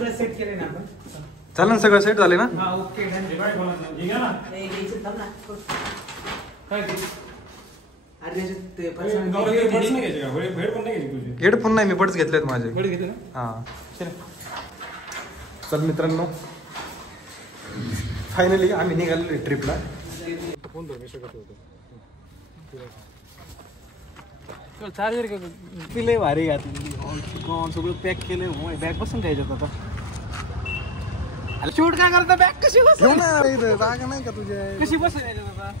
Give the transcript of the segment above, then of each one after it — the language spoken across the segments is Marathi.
सगळं सेट केले ना आपण. चालेल सगळं सेट झाले ना. हा ओके डन. काय बोलत नाही घ्या ना. नाही घ्यायचं थांब ना. काय अरे ते पर्स नाही घ्यायचे का? हेडफोन नाही घ्यायचे तुझे? हेडफोन नाही, मी बड्स घेतलेत माझे. बडे घेते ना. हा चल मित्रांनो, फायनली आम्ही निघालेलो ट्रिपला. फोन धरून शकत होतो. चार्जर पिले भारी घातली सगळं पॅक केले. बॅग बसून घ्यायचं आता. शूट काय करता? बॅग कशी बसून जागा नाही का तुझ्या? कशी बसून यायचं आता?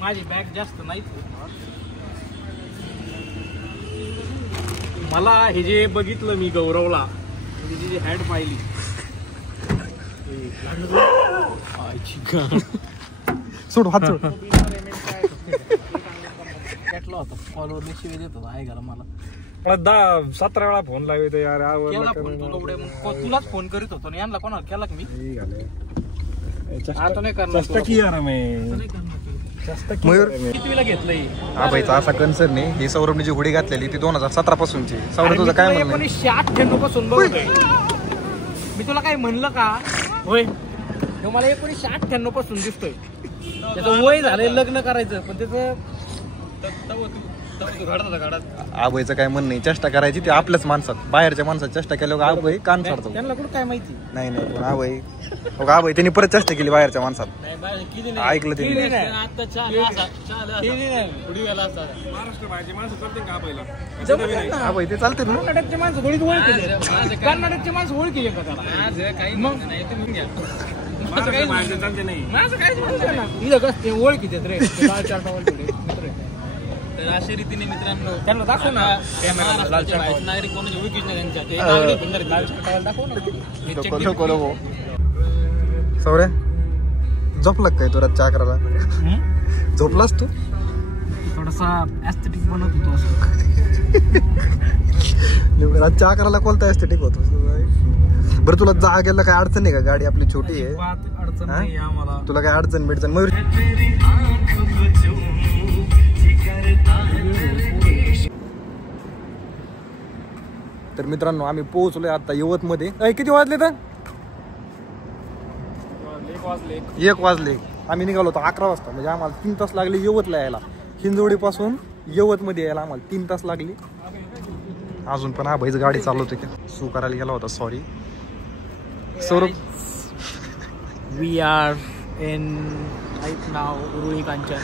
माझी बॅग जास्त नाहीच. मला हे जे बघितलं मी गौरवला, त्याची जी हॅड पाहिली, सोड हात सोड. कॅटला होता फॉलोवर शिवाय देत होता. आहे घाला मला 10-17 वेळा फोन लावतो यार. तुलाच फोन करीत होतो ना. यांना कोणाला केला मी? आता नाही करणार. मयूर कितवीला घेतलंय? हा भाईचा असा कन्सर्न नाही. ही सौरभने जी हुडी घातलेली ती 2017 पासूनची. सौरभ तुझं काय म्हणणं? 1998 पासून बघतोय मी. तुला काय म्हणलं का? होय, मला 1998 पासून दिसतोय. त्याचं वय झालंय लग्न करायचं, पण त्याचं आबाईचं काय म्हणणं नाही. चेष्टा करायची ते आपल्याच माणसात. बाहेरच्या माणसात चेष्टा केल्यावर आबाई कान फाडतो. त्यांना कुठं काय माहिती. नाही नाही पण आबाई त्यांनी परत चेष्टा केली बाहेरच्या माणसात. ऐकलं ते. आबाई ते चालते ना. कर्नाटकचे माणसं थोडीच ओळखी. कर्नाटकचे माणसं ओळखी का त्याला? माझं काय इथं कसं ओळखी देत रे. अशा रीतीने मित्रांनो त्यांना दाखव ना. नागरिक कोणाची ओळखीच नाही त्यांच्या. दाखव ना. सौर्या झोपला काय तू रातच्या 11ला? झोपलास तू? थोडासा ऍस्थेटिक बनत होतो असं. रातच्या 11ला कोणता ऍस्थेटिक होतो? बरं तुला जागेला काय अडचण नाही का? गाडी आपली छोटी आहे. अडचण नाही आम्हाला. तुला काय अडचण बिडचण? मयूर तर मित्रांनो आम्ही पोहोचलोय आता यवत मध्ये. किती वाजले तर? 1 वाजले. आम्ही निघालो होतो 11 वाजता. म्हणजे आम्हाला 3 तास लागले यवतला यायला. हिंजवडी पासून यवत मध्ये यायला आम्हाला 3 तास लागले. अजून पण हा भाईच गाडी चालवतो की सू करायला गेला होता. Sorry Saurabh. We are in right now Uruli Kanchan.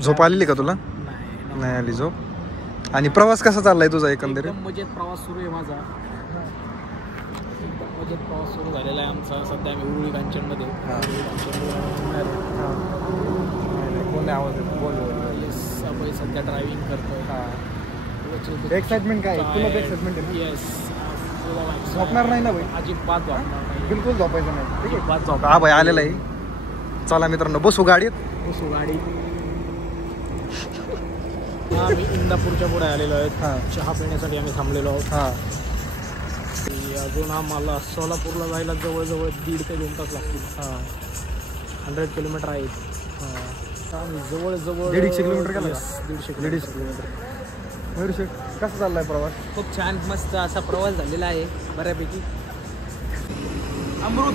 झोप आलेली का तुला? नाही आली झोप. आणि प्रवास कसा चाललाय तुझा एकंदरीत? मजेत प्रवास सुरू आहे माझा. मजेत प्रवास सुरू झालेला आहे आमचा. सध्या आम्ही उरुळी कांचन मध्ये. आपण सध्या ड्रायव्हिंग करतोय. एक्साइटमेंट काय? तुला एक्साइटमेंट आहे? येस. झोपणार नाही ना भाई? अजिबात झोपणार नाही. बिलकुल झोपायचं नाही. अजिबात झोप. हा भाई आलेला आहे. चला मित्रांनो बसू गाडीत. बसू गाडी. आम्ही इंदापूरच्या पुढे आलेलो आहेत. चहा पिण्यासाठी आम्ही थांबलेलो आहोत. अजून आम्हाला सोलापूरला जायला जवळजवळ 1.5 ते 2 तास लागतील. 100 किलोमीटर आहेत. जवळजवळ 150 किलोमीटर गेला. 150 किलोमीटर. मयूर शेठ कसा चाललाय प्रवास? खूप छान मस्त असा प्रवास झालेला आहे बऱ्यापैकी. अमृत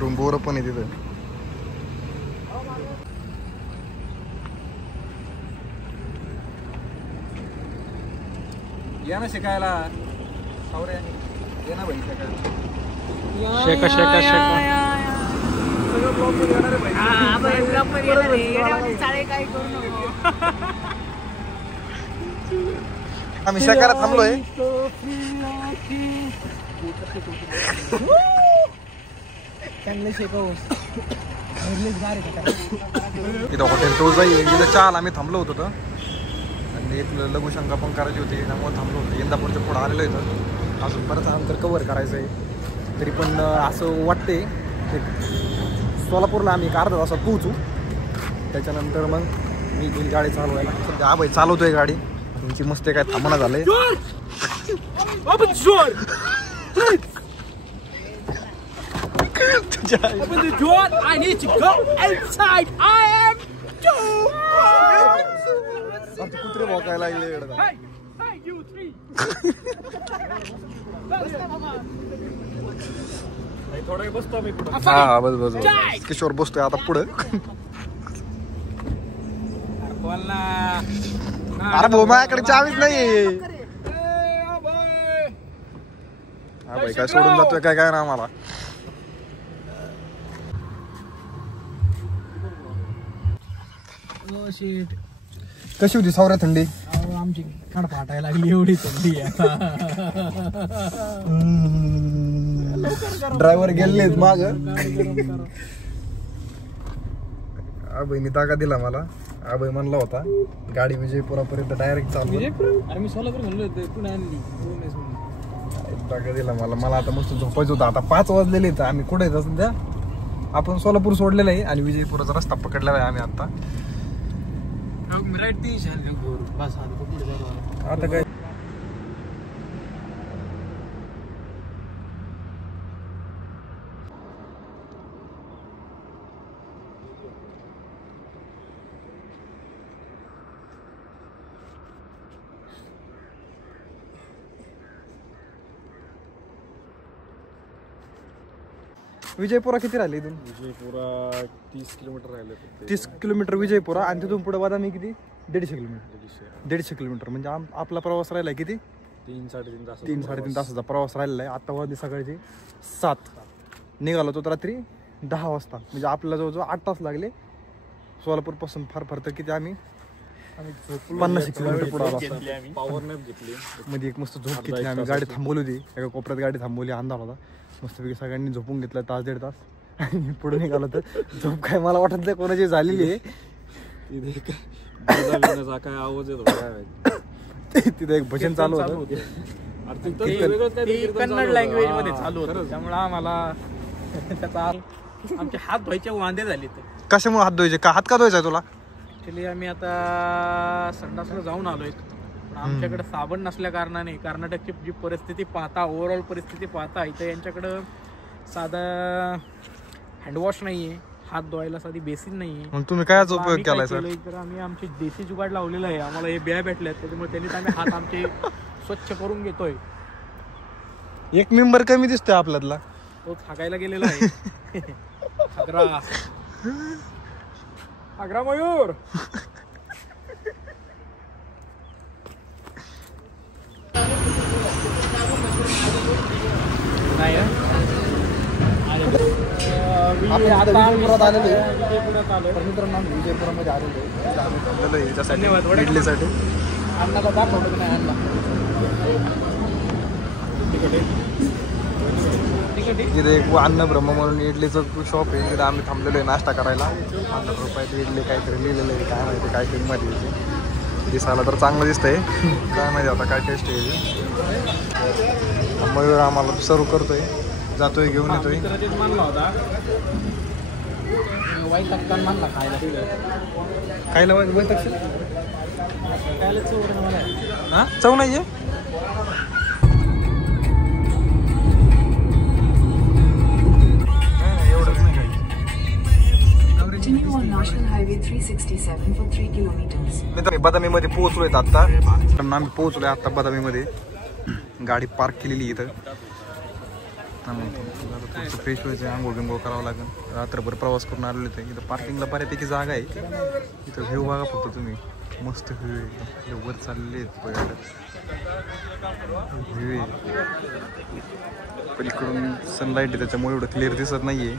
रूम बोर पण आहे तिथं. या ना शिकायला. सौर्या ये ना भाई शिकायला. शेका शेका शेका. आम्ही शेकायला थांबलोय. इथं हॉटेल तुळजाई आहे. इथं चहाला आम्ही थांबलो होतो. आणि एक लघुशंका पण करायची होती त्यामुळे थांबलो होतो. इंदापूरच्या पुढे आलेलो इथं. अजून बरंच अंतर कव्हर करायचं आहे. तरी पण असं वाटते सोलापूरला आम्ही 1 अर्धा तासात पोहोचू. त्याच्यानंतर मग मी गेली गाडी चालवायला. सध्या हा भाई चालवतोय गाडी. तुमची मस्त काय थांबणं झालंय. Open the door. I need to go outside. I am झोकायला लागले इकडं. थोडा वेळ बसतो आम्ही पुढं. हा बस बस बस. किशोर बसतोय आता पुढं. अरे भाऊ माझ्याकडे चावीच नाही. हा भाई काय सोडून जातोय काय काय ना आम्हाला. कशी होती सावऱ्या थंडी? आमची काढ फाटायला लागली एवढी थंडी ड्रायव्हर गेलेत माग. आबाईनी तागा दिला मला. आबाई म्हणला होता गाडी विजयपुरापर्यंत डायरेक्ट चालू. अरे मी सोलापूर म्हणलो होतो पुणे आणली. तागा दिला मला आता मस्त झोपायचं होतं. आता 5 वाजलेले आहेत. आम्ही कुठे येत सध्या? आपण सोलापूर सोडलेलं आहे आणि विजयपुराचा रस्ता पकडलेला आहे आम्ही आता. आता काय विजयपुरा किती राहिले इथून? विजयपुरा 30 किलोमीटर राहिले. 30 किलोमीटर विजयपुरा आणि तिथून पुढे बदामी किती? 150 किलोमीटर. 150 किलोमीटर म्हणजे आपला प्रवास राहिला किती? 3-3.5 तास. 3-3.5 तासाचा प्रवास राहिलेला आहे. आता वाजले सकाळचे 7. निघालो तो रात्री 10 वाजता. म्हणजे आपल्याला जवळजवळ 8 तास लागले. सोलापूर पासून फार फार तर किती आम्ही 50 किलोमीटर पुढे आलो. पॉवर नॅप घेतली. मध्ये एक मस्त झोप घेतली आम्ही. गाडी थांबवली होती एका कोपऱ्यात. गाडी थांबवली. अंधार होता. मस्तपैकी सगळ्यांनी झोपून घेतला 1-1.5 तास आणि पुढे निघालो. तर झोप काय मला वाटत नाही कोणाची झालेली आहे. काय आवाज येतो तिथे एक भजन चालू होतं. कन्नड लँग्वेज मध्ये चालू होतं. त्यामुळे आम्हाला त्याचा आमचे हात धुवायचे वांदे झाले. कशामुळे हात धुवायचे? का हात का धुवायचा तुला? ऍक्च्युली आम्ही आता संडासला जाऊन आलोय. आमच्याकडे साबण नसल्या कारणाने कर्नाटकची जी परिस्थिती पाहता, ओव्हरऑल परिस्थिती पाहता, इथं यांच्याकडं साधा हँडवॉश नाहीये. हात धुवायला साधी बेसिन नाहीये. मग तुम्ही कायच उपयोग केलाय सर? तर आम्ही आमचे देशी जुगाड लावलेलं आहे. आम्हाला हे बिया भेटल्यात त्याच्यामुळे त्यांनी आम्ही हात आमचे स्वच्छ करून घेतोय. एक मेंबर कमी दिसतोय आपल्यातला. तो थाकायला गेलेला आहे. आग्रा मयूर. विजयपुरामध्ये आलेलो इडलीसाठी. अन्नाचा दाखवतो नाही आणला. इथे एक अन्नब्रह्म म्हणून इडलीचं शॉप आहे. इकडे आम्ही थांबलेलो आहे नाश्ता करायला. 50 रुपयाची इडली काहीतरी लिहिलेलं आहे. काय माहिती काय किंमत याची. दिसायला तर चांगलं दिसतंय. काय माहिती आता काय टेस्ट आहे. मयूर आम्हाला सर्व करतोय. जातोय घेऊन येतोय. मानला होता वाईट टक्कन मानला खायला. खायला हा चव नाहीये. बदामी मध्ये पोहोचलोय आता. आम्ही पोहोचलोय आता बदामी मध्ये. गाडी पार्क केलेली इथं. फ्रेश व्हायचं, आंघोळ बिंघोळ करावं लागेल. रात्रभर प्रवास करून आलेलो इथे. इथं पार्किंगला बऱ्यापैकी जागा आहे. इथं व्ह्यू बघा फक्त तुम्ही. मस्त व्ह्यू आहे. वर चालले व्ह्यू आहे. पलीकडून सनलाईट आहे त्याच्यामुळे एवढं क्लिअर दिसत नाहीये.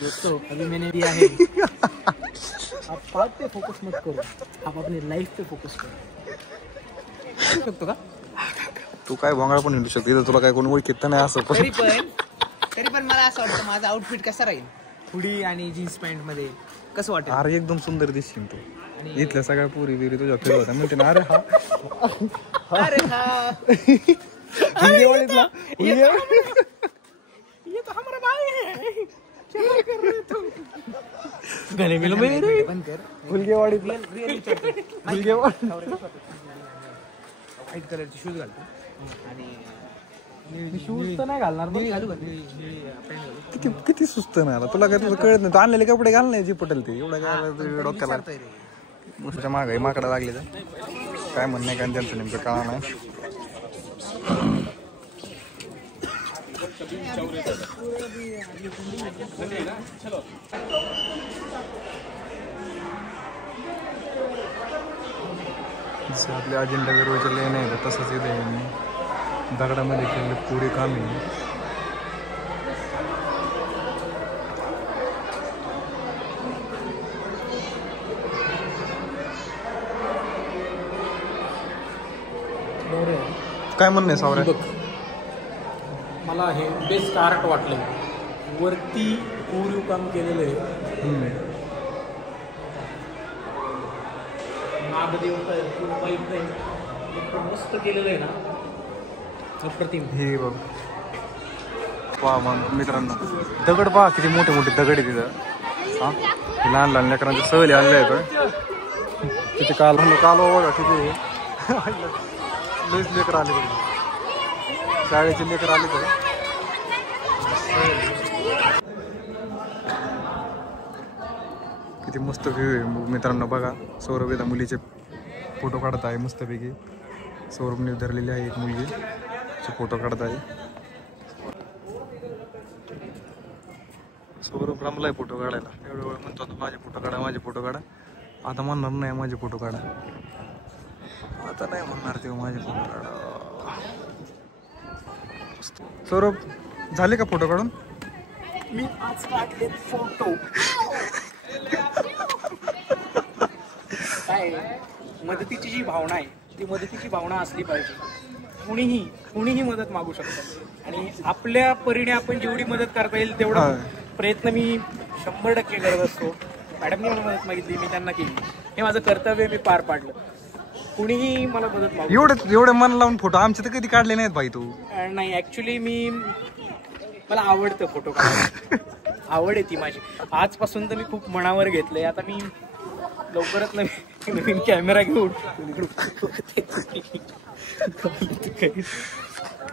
दोस्तों अभी मैंने दिया है. आप बात पे फोकस मत करो, आप अपनी लाइफ पे फोकस करो. शकतो का तू काय भोंगाळ पण हिंडू शकतो. इथं तुला काय कोण ओळखीत नाही असं. तरी पण मला असं वाटतं माझा आउटफिट कसा राहील हुडी आणि जीन्स पॅन्ट मध्ये कसं वाटेल? अरे एकदम सुंदर दिसशील तू. इथल्या सगळ्या पुरी बिरी तुझ्या फिरत होत्या म्हणते ना. अरे हा अरे हा हिंगेवाडीतला ये तो हमारा भाई है. क्या कर रहे तुम? गणे मिलो मेरे बंद कर. फुलगेवाडीतला फुलगेवाडी व्हाईट कलरचे शूज घालतो आणि शूज तर नाही घालणार निळी घालू का निळी पॅन्ट घालू. किती किती सुस्त नाही आला तुला काय तुझं कळत नाही तू आणलेले कपडे घाल नाही जे पटेल ते एवढं काय डोक्याला विचारतोय रे. गोष्टीच्या मागे माकडा लागले तर काय म्हणणं आहे का त्यांचं नेमकं कळा नाही. जसं आपल्या अजिंठा वेरूळच्या लेन आहे तसंच इथे दगडामध्ये केलेलं पुरे काम आहे. काय म्हणणं आहे सावऱ्या? बघ मला हे बेस्ट आर्ट वाटलं. वरती कोरीव काम केलेलं आहे. नागदेवता मस्त केलेलं आहे ना अप्रतिम. हे बघ पहा मग मित्रांनो दगड पहा किती मोठे मोठे दगड आहे तिथं. हा लहान लहान लेकरांचे सहली आलेले आहेत तिथे काल बघा किती लईच लेकर आले बघ शाळेचे लेकर आले तर किती मस्त व्ह्यू आहे मित्रांनो. बघा सौरभ एका मुलीचे फोटो काढत आहे मस्तपैकी. सौरभने धरलेली आहे एक मुलगी फोटो काढत आहे. सौरभ रमलाय फोटो काढायला. एवढं वेळ म्हणतो माझे फोटो काढा माझे फोटो काढा. आता म्हणणार नाही माझे फोटो काढा. आता नाही म्हणणार तेव्हा माझे फोटो काढा. सौरभ झाले का फोटो काढून? मी आज काढले फोटो. काय मदतीची जी भावना आहे ती मदतीची भावना असली पाहिजे. कुणीही मदत मागू शकतं आणि आपल्या परीने आपण जेवढी मदत करता येईल तेवढा प्रयत्न मी 100% करत असतो. मॅडमनी मला मदत मागितली मी त्यांना केली. हे माझं कर्तव्य मी पार पाडलं. कुणीही मला मदत मागू एवढं मन लावून फोटो आमचे तर कधी काढले नाहीत भाई तू. नाही ऍक्च्युली मला आवडतं फोटो काढायला. आवड आहे ती माझी. आजपासून तर मी खूप मनावर घेतलंय. आता मी लवकरच नवीन कॅमेरा घेऊन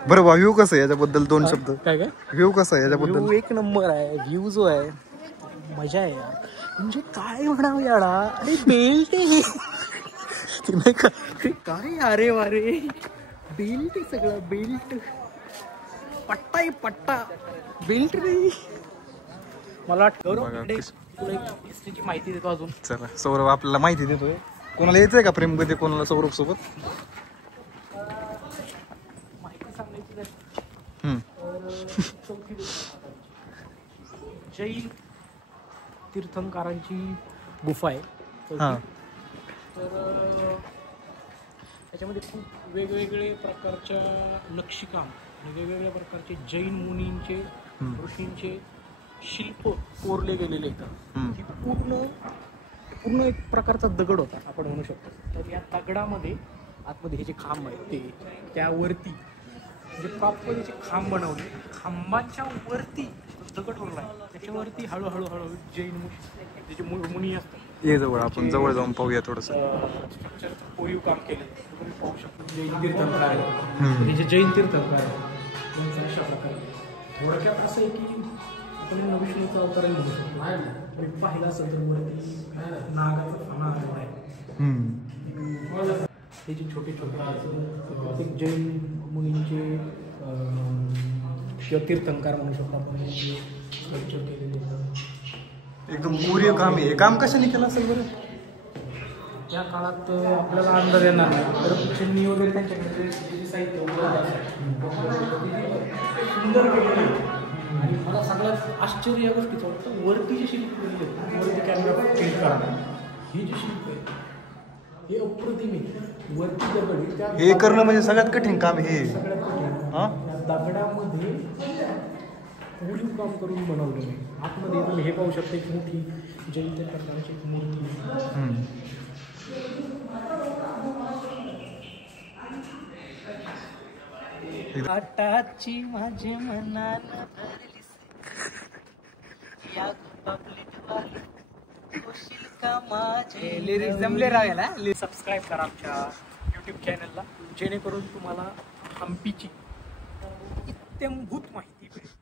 बरं बा व्ह्यू कसं आहे याच्याबद्दल 2 शब्द. काय व्ह्यू कसं आहे याच्याबद्दल? व्ह्यू एक नंबर आहे. व्ह्यू जो आहे मजा आहे यार. म्हणजे काय म्हणावं याडा. अरे बेल्ट आहे तिने काय अरे वारे बेल्ट आहे सगळं. बेल्ट पट्टा आहे पट्टा बेल्ट नाही. मला तुला एक हिस्ट्रीची माहिती देतो अजून. चला सौरभ आपल्याला माहिती देतोय. कोणाला यायचंय का प्रेम मध्ये कोणाला सौरभ सोबत? माहिती सांगायची जैन तीर्थंकरांची गुफा आहे. हा तर त्याच्यामध्ये खूप वेगवेगळे प्रकारच्या नक्षीकाम आणि वेगवेगळ्या प्रकारचे जैन मुनींचे ऋषींचे शिल्प कोरले गेलेले आहेत. ही पूर्ण एक प्रकारचा दगड होता आपण म्हणू शकतो. तर या दगडामध्ये आतमध्ये हे जे खांब आहेत ते त्यावरती म्हणजे प्रॉपर त्याचे खांब बनवले. खांबाच्या वरती दगड बनला आहे. त्याच्यावरती हळूहळू जैन त्याचे मुनी असतात ये जवळ आपण जवळ जाऊन पाहूया थोडस. स्ट्रक्चरचं कोरीव काम केलं तुम्ही पाहू शकता. जैन तीर्थंकर आहे. हे जे जैन तीर्थंकर आहे अशा प्रकारे. थोडक्यात असं आहे की आपण विष्णूचा अवतारही म्हणू शकतो. मी पाहिला असेल तर वरती नागाचा फाना आलेला आहे. हे जे छोटे प्रत्येक जैन मुनींचे तीर्थंकार म्हणू शकतो आपण. स्कल्पचर केलेले एकदम कोरीव काम आहे. काम कशाने केलं असेल बरं? त्या काळात आपल्याला अंदाज येणार नाही. तर चिमणी वगैरे त्यांच्याकडे साहित्य सुंदर केलेलं. आणि मला सगळ्यात आश्चर्य या गोष्टीचं वाटतं वरती जे शिल्प वरती कॅमेरा क्लिक करा. हे जे शिल्प आहे हे अप्रतिम आहे. वरती दगड त्या हे करणं म्हणजे सगळ्यात कठीण काम हे. सगळ्यात कठीण. हा त्या दगडामध्ये कोरीव काम करून बनवलेलं आहे. आतमध्ये तुम्ही हे पाहू शकता एक मोठी जैन प्रकारची एक मूर्ती. आटाची माझे मनाला लिरिक्स जमले राहायला. सबस्क्राईब करा आमच्या यूट्यूब चॅनलला जेणेकरून तुम्हाला हम्पीची इत्यंभूत माहिती मिळेल.